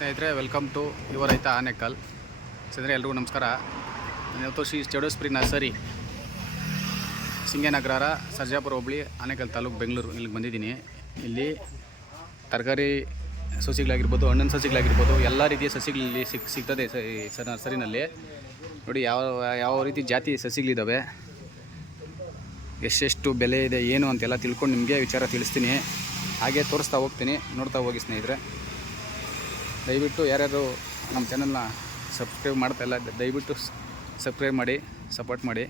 ಸ್ನೇಹಿತರೆ welcome to ಯುವ ರೈತ ಆನೆಕಲ್ ಸ್ನೇಹಿತರೆ, ಎಲ್ರಿಗೂ ನಮಸ್ಕಾರ. ಇವತ್ತು ಶ್ರೀ ಚೌಡಸ್ಪ್ರಿ ನರ್ಸರಿ, ಸಿಂಗೇನಗರ, ಸರ್ಜಾಪುರ ಹೋಬಳಿ, ಆನೆಕಲ್ ತಾಲೂಕು ಬೆಂಗಳೂರು ಇಲ್ಲಿಗೆ ಬಂದಿದ್ದೀನಿ. ಇಲ್ಲಿ ತರಕಾರಿ ಸಸಿಗಳಾಗಿರ್ಬೋದು, ಹಣ್ಣಿನ ಸಸಿಗಳಾಗಿರ್ಬೋದು, ಎಲ್ಲ ರೀತಿಯ ಸಸಿಗಳಲ್ಲಿ ಸಿಕ್, ಸಿಗ್ತದೆ ಸ ನರ್ಸರಿನಲ್ಲಿ. ನೋಡಿ, ಯಾವ ಯಾವ ರೀತಿ ಜಾತಿ ಸಸಿಗಳಿದ್ದಾವೆ ಎಷ್ಟೆಷ್ಟು ಬೆಲೆ ಇದೆ, ಏನು ಅಂತೆಲ್ಲ ತಿಳ್ಕೊಂಡು ನಿಮಗೆ ವಿಚಾರ ತಿಳಿಸ್ತೀನಿ. ಹಾಗೆ ತೋರಿಸ್ತಾ ಹೋಗ್ತೀನಿ, ನೋಡ್ತಾ ಹೋಗಿ ಸ್ನೇಹಿತರೆ. ದಯವಿಟ್ಟು ಯಾರ್ಯಾರು ನಮ್ಮ ಚಾನಲ್ನ ಸಬ್ಸ್ಕ್ರೈಬ್ ಮಾಡ್ತಾ ಇಲ್ಲ, ದಯವಿಟ್ಟು ಸಬ್ಸ್ಕ್ರೈಬ್ ಮಾಡಿ, ಸಪೋರ್ಟ್ ಮಾಡಿ.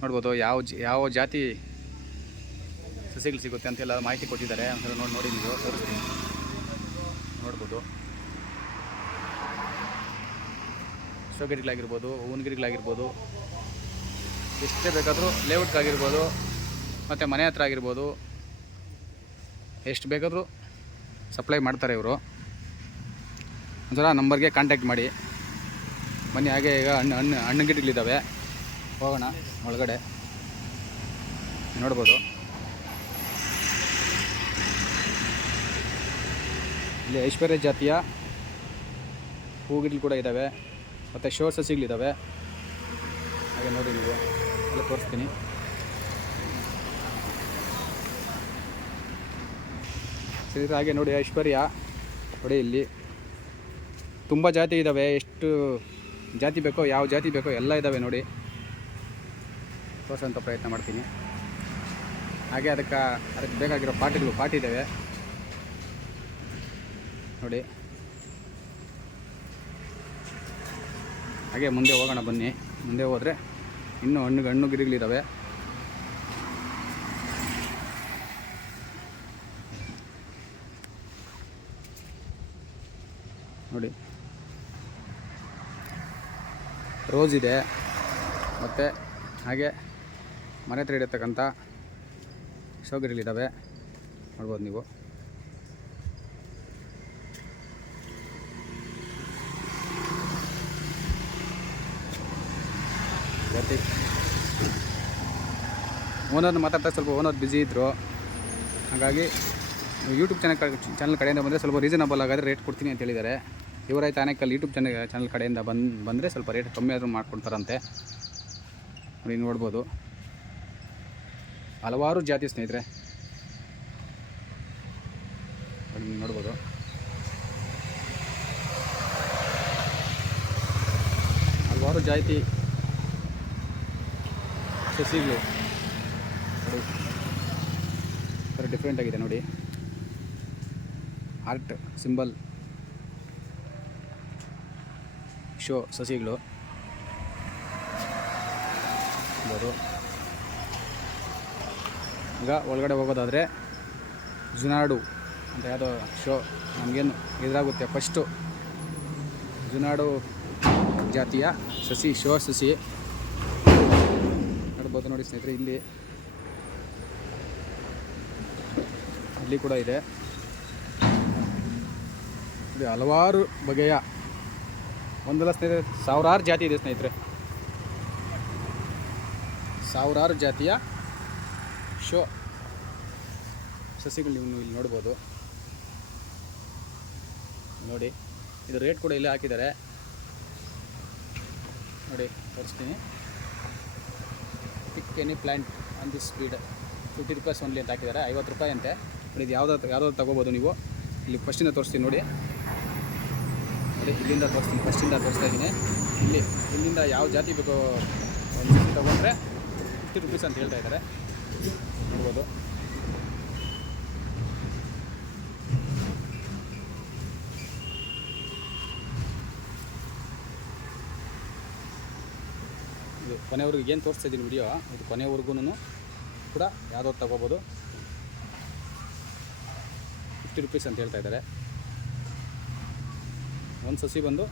ನೋಡ್ಬೋದು ಯಾವ ಯಾವ ಜಾತಿ ಸಸಿಗಳು ಸಿಗುತ್ತೆ ಅಂತೆಲ್ಲ ಮಾಹಿತಿ ಕೊಟ್ಟಿದ್ದಾರೆ. ಒಂದ್ಸಲ ನೋಡಿ ನೋಡಿ ನೀವು, ತೋರಿಸ್ತೀನಿ. ನೋಡ್ಬೋದು. ಶೋ ಗಿಡಗಳಾಗಿರ್ಬೋದು ಹೂವಿನ ಗಿಡಗಳಾಗಿರ್ಬೋದು ಎಷ್ಟೇ ಬೇಕಾದರೂ ಲೇಔಟ್ಗಾಗಿರ್ಬೋದು, ಮತ್ತು ಮನೆ ಹತ್ರ ಆಗಿರ್ಬೋದು, ಎಷ್ಟು ಬೇಕಾದರೂ ಸಪ್ಲೈ ಮಾಡ್ತಾರೆ ಇವರು. ಒಂಥರ ನಂಬರ್ಗೆ ಕಾಂಟ್ಯಾಕ್ಟ್ ಮಾಡಿ. ಬನ್ನಿ, ಹಾಗೆ ಈಗ ಹಣ್ಣು ಹಣ್ಣು ಹಣ್ಣು ಗಿಡಗಳಿದ್ದಾವೆ. ಹೋಗೋಣ ಒಳಗಡೆ. ನೋಡ್ಬೋದು. ಇಲ್ಲಿ ಐಶ್ವರ್ಯ ಜಾತಿಯ ಹೂಗಿಡಗಳು ಕೂಡ ಇದ್ದಾವೆ. ಮತ್ತು ಶೋ ಸಸಿಗಳಿದ್ದಾವೆ ಹಾಗೆ ನೋಡಿ ನೀವು. ಎಲ್ಲ ತೋರಿಸ್ತೀನಿ. ಸರಿ ಹಾಗೆ ನೋಡಿ, ಐಶ್ವರ್ಯ. ನೋಡಿ ಇಲ್ಲಿ. ತುಂಬ ಜಾತಿ ಇದ್ದಾವೆ ಎಷ್ಟು ಜಾತಿ ಬೇಕೋ, ಯಾವ ಜಾತಿ ಬೇಕೋ ಎಲ್ಲ ಇದ್ದಾವೆ ನೋಡಿ. ತೋರಿಸೋಂಥ ಪ್ರಯತ್ನ ಮಾಡ್ತೀನಿ. ಹಾಗೆ ಅದಕ್ಕೆ ಅದಕ್ಕೆ ಬೇಕಾಗಿರೋ ಪಾಟಿಗಳು ಪಾಟಿ ಇದ್ದಾವೆ ನೋಡಿ. ಹಾಗೆ ಮುಂದೆ ಹೋಗೋಣ ಬನ್ನಿ. ಮುಂದೆ ಹೋದರೆ ಇನ್ನೂ ಹಣ್ಣು ಹಣ್ಣು ಗಿಡಗಳಿದ್ದಾವೆ ನೋಡಿ. ರೋಸ್ ಇದೆ. ಮತ್ತು ಹಾಗೆ ಮನೆ ಹತ್ರ ಇಡತಕ್ಕಂಥ ಶೋಗಿರಿಗಳಿದ್ದಾವೆ ನೋಡ್ಬೋದು ನೀವು. ಓನರ್ನ ಮಾತಾಡ್ತಾ ಸ್ವಲ್ಪ ಓನರ್ ಬ್ಯುಸಿ ಇದ್ದರು ಹಾಗಾಗಿ ಯೂಟ್ಯೂಬ್ ಚಾನಲ್ ಚಾನಲ್ ಕಡೆಯಿಂದ ಬಂದರೆ ಸ್ವಲ್ಪ ರೀಸನಬಲ್ ಆಗಾದರೆ ರೇಟ್ ಕೊಡ್ತೀನಿ ಅಂತ ಹೇಳಿದ್ದಾರೆ. ಇವರಾಯ್ತು ಆನೇಕಲ್ ಯೂಟ್ಯೂಬ್ ಚಾನಲ್ ಚಾನಲ್ ಕಡೆಯಿಂದ ಬಂದು ಬಂದರೆ ಸ್ವಲ್ಪ ರೇಟ್ ಕಮ್ಮಿ ಆದರೂ ಮಾಡ್ಕೊಡ್ತಾರಂತೆ. ನೋಡಿ, ನೋಡ್ಬೋದು. ಹಲವಾರು ಜಾತಿ ಸ್ನೇಹಿತರೆ. ನೋಡಿ ನೀವು ನೋಡ್ಬೋದು. ಹಲವಾರು ಜಾತಿ ಸಸಿಗಳು. ಡಿಫ್ರೆಂಟ್ ಆಗಿದೆ ನೋಡಿ. ಆರ್ಟ್ ಸಿಂಬಲ್ ಶೋ ಸಸಿಗಳು. ಈಗ ಒಳಗಡೆ ಹೋಗೋದಾದರೆ ಜುನಾಡು ಅಂತ ಯಾವುದೋ ಶೋ ನಮಗೇನು ಇದಾಗುತ್ತೆ ಫಸ್ಟು ಜುನಾಡು ಜಾತಿಯ ಸಸಿ, ಶೋ ಸಸಿ. ನೋಡ್ಬೋದು ನೋಡಿ ಸ್ನೇಹಿತರೆ ಇಲ್ಲಿ ಇಲ್ಲಿ ಕೂಡ ಇದು. ಹಲವಾರು ಬಗೆಯ ಒಂದಲ್ಲ ಸ್ನೇಹಿತರೆ, ಸಾವಿರಾರು ಜಾತಿ ಇದೆ ಸ್ನೇಹಿತರೆ. ಸಾವಿರಾರು ಜಾತಿಯ ಶೋ ಸಸಿಗಳು ನೀವು ಇಲ್ಲಿ ನೋಡ್ಬೋದು. ನೋಡಿ, ಇದು ರೇಟ್ ಕೂಡ ಇಲ್ಲೇ ಹಾಕಿದ್ದಾರೆ. ನೋಡಿ, ತೋರಿಸ್ತೀನಿ. Pick any plant on this speed fifty rupees only ಅಂತ ಹಾಕಿದ್ದಾರೆ, ಐವತ್ತು ರೂಪಾಯಿ ಅಂತೆ. ಇದು ಯಾವುದಾದ್ರು ಯಾವುದಾದ್ರು ತಗೋಬೋದು ನೀವು. ಇಲ್ಲಿ ಫಸ್ಟಿಂದ ತೋರಿಸ್ತೀನಿ ನೋಡಿ. ನೋಡಿ ಇಲ್ಲಿಂದ ತೋರಿಸ್ತೀನಿ ಫಸ್ಟಿಂದ ತೋರಿಸ್ತಾ ಇದ್ದೀನಿ. ಇಲ್ಲಿ, ಇಲ್ಲಿಂದ ಯಾವ ಜಾತಿ ಬೇಕೋ ಒಂದು ತೊಗೊಂಡ್ರೆ ಫಿಫ್ಟಿ ರುಪೀಸ್ ಅಂತ ಹೇಳ್ತಾ ಇದ್ದಾರೆ. ನೋಡ್ಬೋದು. ಇದು ಕೊನೆವರೆಗೂ ಏನು ತೋರಿಸ್ತಾ ಇದ್ದೀನಿ ವಿಡಿಯೋ ಇದು ಕೊನೆವರೆಗೂ ಕೂಡ ಯಾವುದೋ ತಗೋಬೋದು. ಫಿಫ್ಟಿ ರುಪೀಸ್ ಅಂತ ಹೇಳ್ತಾ ಇದ್ದಾರೆ. ಒಂದು ಸಸಿ ಬಂದು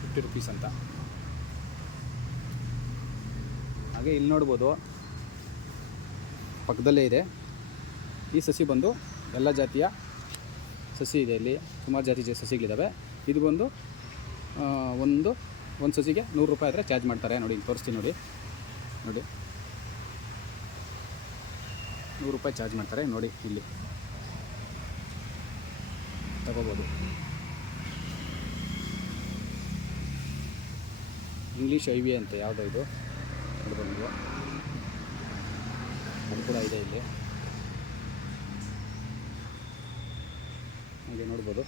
ಫಿಫ್ಟಿ ರುಪೀಸ್ ಅಂತ. ಹಾಗೆ ಇಲ್ಲಿ ನೋಡ್ಬೋದು, ಪಕ್ಕದಲ್ಲೇ ಇದೆ. ಈ ಸಸಿ ಬಂದು ಎಲ್ಲ ಜಾತಿಯ ಸಸಿ ಇದೆ ಇಲ್ಲಿ. ಸುಮಾರು ಜಾತಿ ಸಸಿಗಳಿದ್ದಾವೆ ಇದು ಬಂದು ಒಂದು ಒಂದು ಸಸಿಗೆ ನೂರು ರೂಪಾಯಿ ಆದರೆ ಚಾರ್ಜ್ ಮಾಡ್ತಾರೆ. ನೋಡಿ, ಇಲ್ಲಿ ತೋರಿಸ್ತೀನಿ ನೋಡಿ. ನೋಡಿ. ನೂರು ರೂಪಾಯಿ ಚಾರ್ಜ್ ಮಾಡ್ತಾರೆ. ನೋಡಿ, ಇಲ್ಲಿ. ತಗೋಬೋದು. ಇಂಗ್ಲೀಷ್ ಐ ವಿ ಅಂತ ಯಾವುದೋ ಇದು. ನೋಡ್ಬೋದು ಅದು ಕೂಡ ಇದೆ ಇಲ್ಲಿ. ಹಾಗೆ ನೋಡ್ಬೋದು.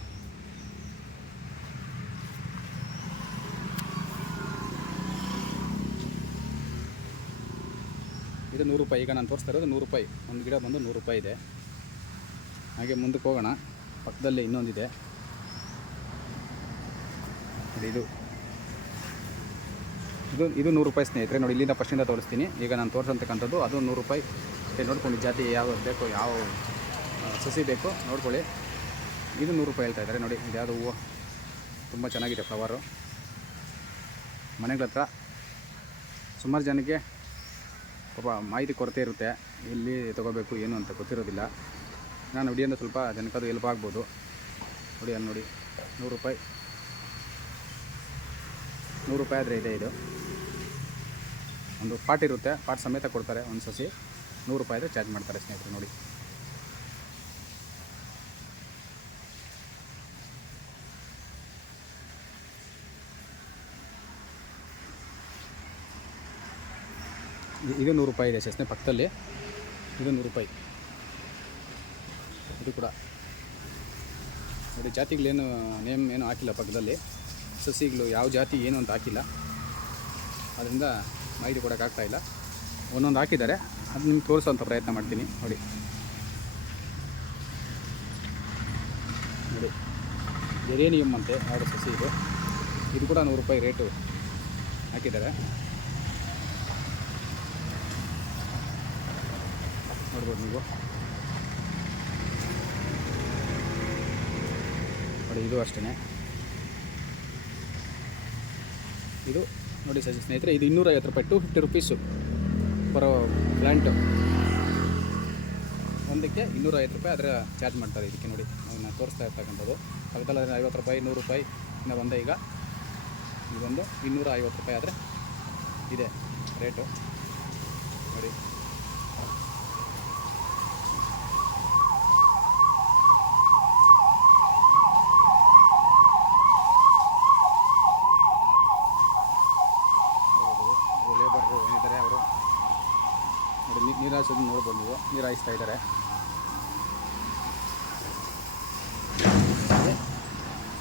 ಇದು ನೂರು ರೂಪಾಯಿ. ಈಗ ನಾನು ತೋರಿಸ್ತಾ ಇರೋದು ನೂರು ರೂಪಾಯಿ. ಒಂದು ಗಿಡ ಬಂದು ನೂರು ರೂಪಾಯಿ ಇದೆ. ಹಾಗೆ ಮುಂದಕ್ಕೆ ಹೋಗೋಣ. ಪಕ್ಕದಲ್ಲೇ ಇನ್ನೊಂದಿದೆ. ಇದು. ಇದು ಇದು ನೂರು ರೂಪಾಯಿ ಸ್ನೇಹಿತರೆ, ನೋಡಿ ಇಲ್ಲಿಂದ ಫಸ್ಟಿಂದ ತೋರಿಸ್ತೀನಿ. ಈಗ ನಾನು ತೋರಿಸಂತಕ್ಕಂಥದ್ದು ಅದು ನೂರು ರೂಪಾಯಿ. ನೋಡ್ಕೊಂಡು ಜಾತಿ ಯಾವ ಬೇಕು, ಯಾವ ಸಸಿ ಬೇಕು, ನೋಡ್ಕೊಳ್ಳಿ. ಇದು ನೂರು ರೂಪಾಯಿ ಹೇಳ್ತಾ ಇದ್ದಾರೆ, ನೋಡಿ ಇದ್ಯಾವುದು ಹೂವು? ತುಂಬ ಚೆನ್ನಾಗಿದೆ ಫ್ಲವರು ಮನೆಗಳ ಹತ್ರ ಸುಮಾರು ಜನಕ್ಕೆ ಪಾಪ ಮಾಹಿತಿ ಕೊರತೆ ಇರುತ್ತೆ ಇಲ್ಲಿ ತೊಗೋಬೇಕು, ಏನು ಅಂತ ಗೊತ್ತಿರೋದಿಲ್ಲ. ನಾನು ಹುಡಿಯಿಂದ ಸ್ವಲ್ಪ ಜನಕ್ಕದು ಹೆಲ್ಪ್ ಆಗ್ಬೋದು. ನೋಡಿ, ಅಲ್ಲಿ ನೋಡಿ, ನೂರು ರೂಪಾಯಿ. ನೂರು ರೂಪಾಯಿ ಆದರೆ ಇದೆ ಇದು. ಒಂದು ಪಾಟ್ ಇರುತ್ತೆ. ಪಾಟ್ ಸಮೇತ ಕೊಡ್ತಾರೆ. ಒಂದು ಸಸಿ ನೂರು ರೂಪಾಯಿದ್ರೆ ಚಾರ್ಜ್ ಮಾಡ್ತಾರೆ ಸ್ನೇಹಿತರು ನೋಡಿ. ಇದು ನೂರು ರೂಪಾಯಿ ಇದೆ ಸಸ್ನೆ ಪಕ್ಕದಲ್ಲಿ. ಇದು ನೂರು ರೂಪಾಯಿ. ಇದು ಕೂಡ. ನೋಡಿ, ಜಾತಿಗಳೇನು, ನೇಮ್ ಏನು ಹಾಕಿಲ್ಲ ಪಕ್ಕದಲ್ಲಿ. ಸಸಿಗಳು ಯಾವ ಜಾತಿ ಏನು ಅಂತ ಹಾಕಿಲ್ಲ. ಅದರಿಂದ ಮಾಹಿತಿ ಕೊಡೋಕ್ಕಾಗ್ತಾ ಇಲ್ಲ. ಒಂದೊಂದು ಹಾಕಿದ್ದಾರೆ. ಅದು ನಿಮ್ಗೆ ತೋರಿಸೋಂಥ ಪ್ರಯತ್ನ ಮಾಡ್ತೀನಿ. ನೋಡಿ. ನೋಡಿ. ಜೆರೇನಿಯಮ್ ಅಂತೆ, ಎರಡು ಸಸಿ ಇದು. ಇದು ಕೂಡ ನೂರು ರೂಪಾಯಿ ರೇಟು ಹಾಕಿದ್ದಾರೆ. ನೋಡ್ಬೋದು ನೀವು. ನೋಡಿ, ಇದು ಅಷ್ಟೇ ಇದು ನೋಡಿ ಸಜಿ ಸ್ನೇಹಿತರೆ, ಇದು ಇನ್ನೂರೈವತ್ತು ರೂಪಾಯಿ ಟು ಫಿಫ್ಟಿ ರುಪೀಸು ಬರೋ ಪ್ಲ್ಯಾಂಟು ಒಂದಕ್ಕೆ ಇನ್ನೂರೈವತ್ತು ರೂಪಾಯಿ ಅದರ ಚಾರ್ಜ್ ಮಾಡ್ತಾರೆ ಇದಕ್ಕೆ ನೋಡಿ. ನಾವು ತೋರಿಸ್ತಾ ಇರ್ತಕ್ಕಂಥದ್ದು. ಪಕ್ಕದಲ್ಲಿ ಐವತ್ತು ರೂಪಾಯಿ ನೂರು ರೂಪಾಯಿ, ಇನ್ನು ಒಂದೇ ಈಗ. ಇದೊಂದು ಇನ್ನೂರ ಐವತ್ತು ರೂಪಾಯಿ ಆದರೆ ಇದೆ ರೇಟು. ನೋಡಿ ನೋಡ್ಬೋದು ಲೇಬರ್ ಏನಿದ್ದಾರೆ ಅವರು ನೋಡಿ ನೀರು ನೋಡ್ಬೋದು ನೀವು. ನೀರು ಹಾಯಿಸ್ತಾ ಇದ್ದಾರೆ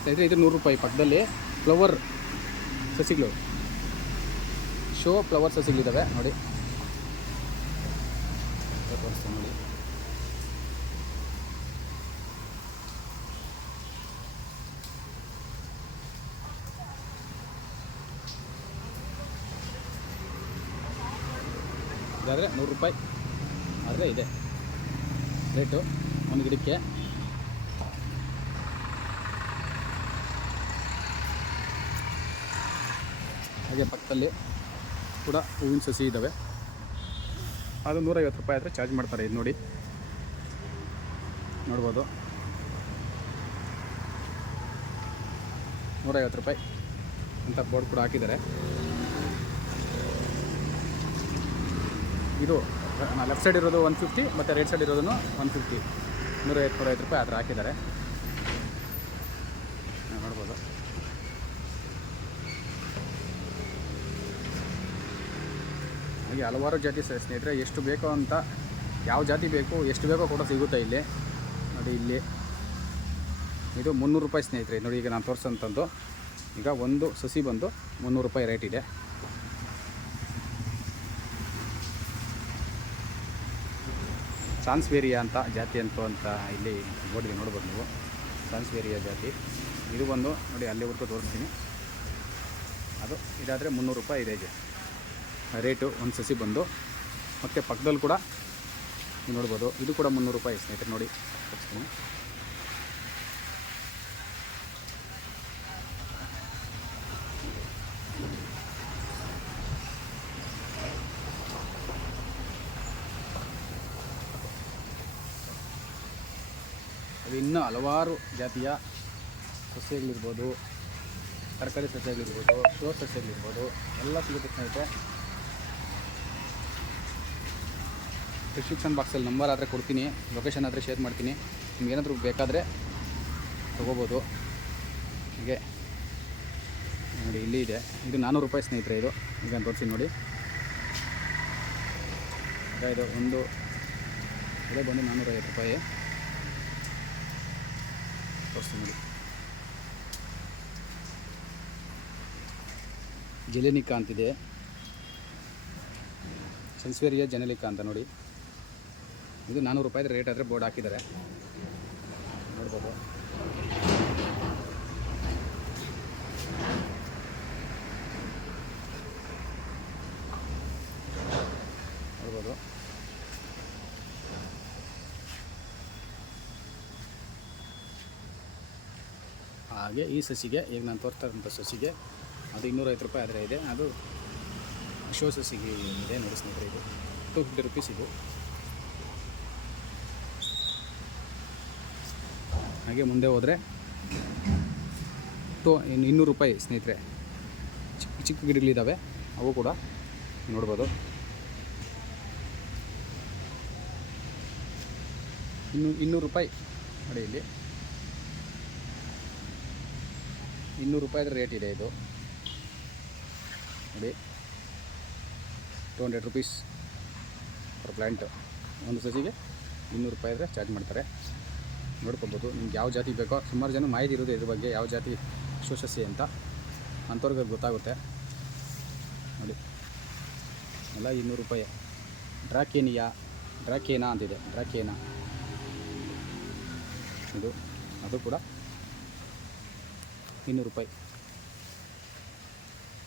ಸ್ನೇಹಿತರೆ ಇದು ನೂರು ರೂಪಾಯಿ ಪಕ್ಕದಲ್ಲಿ. ಫ್ಲವರ್ ಸಸಿಗಳು. ಶೋ ಫ್ಲವರ್ ಸಸಿಗಳಿದ್ದಾವೆ ನೋಡಿ. ನೋಡಿ. ಇದಾದರೆ ನೂರು ರೂಪಾಯಿ. ಆದರೆ ಇದೆ. ರೇಟು ಒಂದು ಗಿಡಕ್ಕೆ. ಹಾಗೆ ಪಕ್ಕದಲ್ಲಿ ಕೂಡ ಹೂವಿನ ಸಸಿ ಇದ್ದಾವೆ ಅದು ನೂರೈವತ್ತು ರೂಪಾಯಿ ಆದರೆ ಚಾರ್ಜ್ ಮಾಡ್ತಾರೆ ಇದು ನೋಡಿ. ನೋಡ್ಬೋದು. ನೂರೈವತ್ತು ರೂಪಾಯಿ ಅಂತ ಬೋರ್ಡ್ ಕೂಡ ಹಾಕಿದ್ದಾರೆ. ಇದು ಲೆಫ್ಟ್ ಸೈಡ್ ಇರೋದು ಒನ್ ಫಿಫ್ಟಿ ಮತ್ತು ರೈಟ್ ಸೈಡ್ ಇರೋದನ್ನು ಒನ್ ಫಿಫ್ಟಿ ನೂರೈವತ್ತು ನೂರೈವತ್ತು ರೂಪಾಯಿ ಆ ಥರ ಹಾಕಿದ್ದಾರೆ ನೋಡ್ಬೋದು. ಹಾಗೆ ಹಲವಾರು ಜಾತಿ ಸ್ನೇಹಿತರೆ, ಎಷ್ಟು ಬೇಕೋ ಅಂತ, ಯಾವ ಜಾತಿ ಬೇಕು, ಎಷ್ಟು ಬೇಕೋ ಕೂಡ ಸಿಗುತ್ತೆ ಇಲ್ಲಿ. ನೋಡಿ ಇಲ್ಲಿ. ಇದು ಮುನ್ನೂರು ರೂಪಾಯಿ ಸ್ನೇಹಿತರೆ, ನೋಡಿ ಈಗ ನಾನು ತೋರಿಸೋಂಥದ್ದು ಈಗ ಒಂದು ಸಸಿ ಬಂದು ಮುನ್ನೂರು ರೂಪಾಯಿ ರೇಟ್ ಇದೆ. ಸಾನ್ಸ್ವೇರಿಯಾ ಅಂತ ಜಾತಿ ಅಂತ ಇಲ್ಲಿ ನೋಡಿದೆ ನೋಡ್ಬೋದು ನೀವು. ಸಾನ್ಸ್ವೇರಿಯಾ ಜಾತಿ. ಇದು ಬಂದು ನೋಡಿ ಅಲ್ಲಿವರೆಗೂ ತೋರಿಸ್ತೀನಿ. ಅದು ಇದಾದರೆ ಮುನ್ನೂರು ರೂಪಾಯಿ ಇದೆ ರೇಟು ಒಂದು ಸಸಿ ಬಂದು. ಮತ್ತು ಪಕ್ಕದಲ್ಲಿ ಕೂಡ ನೋಡ್ಬೋದು. ಇದು ಕೂಡ ಮುನ್ನೂರು ರೂಪಾಯಿ, ಸ್ನೇಹಿತರೆ, ನೋಡಿ ತೋರಿಸ್ತೀನಿ. ಅದು ಇನ್ನೂ ಹಲವಾರು ಜಾತಿಯ ಸಸ್ಯಗಳಿರ್ಬೋದು, ತರಕಾರಿ ಸಸ್ಯಗಳಿರ್ಬೋದು ಶೋ ಸಸ್ಯಗಳಿರ್ಬೋದು, ಎಲ್ಲ ಸಿಗುತ್ತೆ ಸ್ನೇಹಿತರೆ. ಡಿಸ್ಕ್ರಿಪ್ಷನ್ ಬಾಕ್ಸಲ್ಲಿ ನಂಬರ್ ಆದರೆ ಕೊಡ್ತೀನಿ ಲೊಕೇಶನ್ ಆದರೆ ಶೇರ್ ಮಾಡ್ತೀನಿ. ನಿಮ್ಗೆ ಏನಾದರೂ ಬೇಕಾದರೆ ತೊಗೋಬೋದು. ಹೀಗೆ. ನೋಡಿ, ಇಲ್ಲಿ ಇದೆ. ಇದು ನಾನ್ನೂರು ರೂಪಾಯಿ ಸ್ನೇಹಿತರೆ ಇದು. ಈಗ ತೋರಿಸಿ ನೋಡಿ. ಇದು ಒಂದು ಇದೇ ಬಂದು ನಾನ್ನೂರೈವತ್ತು ರೂಪಾಯಿ. ನೋಡಿ ಜೆಲೆನಿಕಾ ಅಂತಿದೆ ಸೆನ್ಸ್ವೇರಿಯಾ ಜೆನೆಲಿಕಾ ಅಂತ ನೋಡಿ. ಇದು ನಾನ್ನೂರು ರೂಪಾಯಿ ರೇಟ್ ಆದರೆ ಬೋರ್ಡ್ ಹಾಕಿದ್ದಾರೆ. ನೋಡ್ಬೋದು. ಹಾಗೆ, ಈ ಸಸಿಗೆ, ಈಗ ನಾನು ತೋರ್ತಕ್ಕಂಥ ಸಸಿಗೆ, ಅದು ಇನ್ನೂರೈವತ್ತು ರೂಪಾಯಿ ಆದರೆ ಇದೆ. ಅದು ಶೋ ಸಸಿಗೆ ಇದೆ ನೋಡಿ ಸ್ನೇಹಿತರೆ ಇದು. ಟು ಫಿಫ್ಟಿ ರುಪೀಸ್ ಇದು. ಹಾಗೆ ಮುಂದೆ ಹೋದರೆ ಟು, ಇನ್ನು ಇನ್ನೂರು ರೂಪಾಯಿ ಸ್ನೇಹಿತರೆ. ಚಿಕ್ಕ ಚಿಕ್ಕ ಗಿಡಗಳಿದ್ದಾವೆ ಅವು ಕೂಡ ನೋಡ್ಬೋದು. ಇನ್ನೂ ಇನ್ನೂರು ರೂಪಾಯಿ ನೋಡಿ ಇನ್ನೂರು ರೂಪಾಯಿದ ರೇಟ್ ಇದೆ ಇದು. ನೋಡಿ two hundred rupees per plant ಒಂದು ಸಸಿಗೆ ಇನ್ನೂರು ರೂಪಾಯಿ ಇದ್ರೆ ಚಾರ್ಜ್ ಮಾಡ್ತಾರೆ. ನೋಡ್ಕೊಬೋದು, ನಿಮ್ಗೆ ಯಾವ ಜಾತಿ ಬೇಕೋ, ಸುಮಾರು ಜನ ಮಾಹಿತಿ ಇರೋದು ಇದ್ರ ಬಗ್ಗೆ, ಯಾವ ಜಾತಿ ಸಸಿ ಅಂತ. ಅಂಥವ್ರಿಗೆ ಗೊತ್ತಾಗುತ್ತೆ. ನೋಡಿ, ಎಲ್ಲ ಇನ್ನೂರು ರೂಪಾಯಿ. ಡ್ರಾಕೇನಿಯಾ, ಡ್ರಾಕೇನಾ ಅಂತಿದೆ, ಡ್ರಾಕೇನಾ. ಇದು, ಅದು ಕೂಡ ಇನ್ನೂರು ರೂಪಾಯಿ.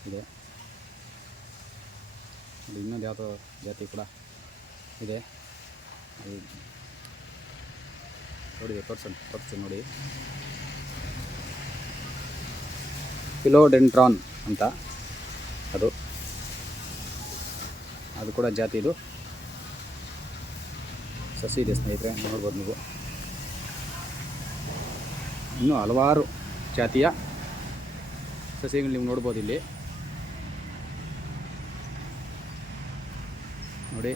ಇದೆ. ಅದು ಇನ್ನೊಂದು ಯಾವುದೋ ಜಾತಿ ಕೂಡ ಇದೆ. ಅದು ನೋಡಿ ತೋರ್ಸೋಣ ನೋಡಿ. ಪಿಲೋಡೆಂಟ್ರಾನ್ ಅಂತ ಅದು. ಅದು ಕೂಡ ಜಾತಿ ಇದು. ಸಸಿ ಇದೆ ಸ್ನೇಹಿತರೆ, ನೋಡ್ಬೋದು ನೀವು. ಇನ್ನೂ ಹಲವಾರು ಜಾತಿಯ ಸಸಿಗಳು ನೀವು ನೋಡ್ಬೋದು ಇಲ್ಲಿ. ನೋಡಿ.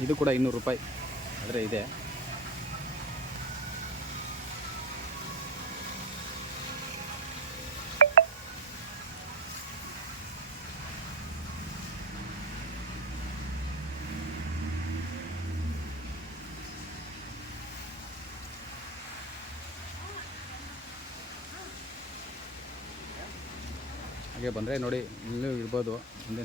ಇದು ಕೂಡ ಇನ್ನೂರು ರೂಪಾಯಿ. ಆದರೆ ಇದೆ. ಹಾಗೆ ಬಂದರೆ ನೋಡಿ ಇಲ್ಲೂ ಇರ್ಬೋದು ಮುಂದೆ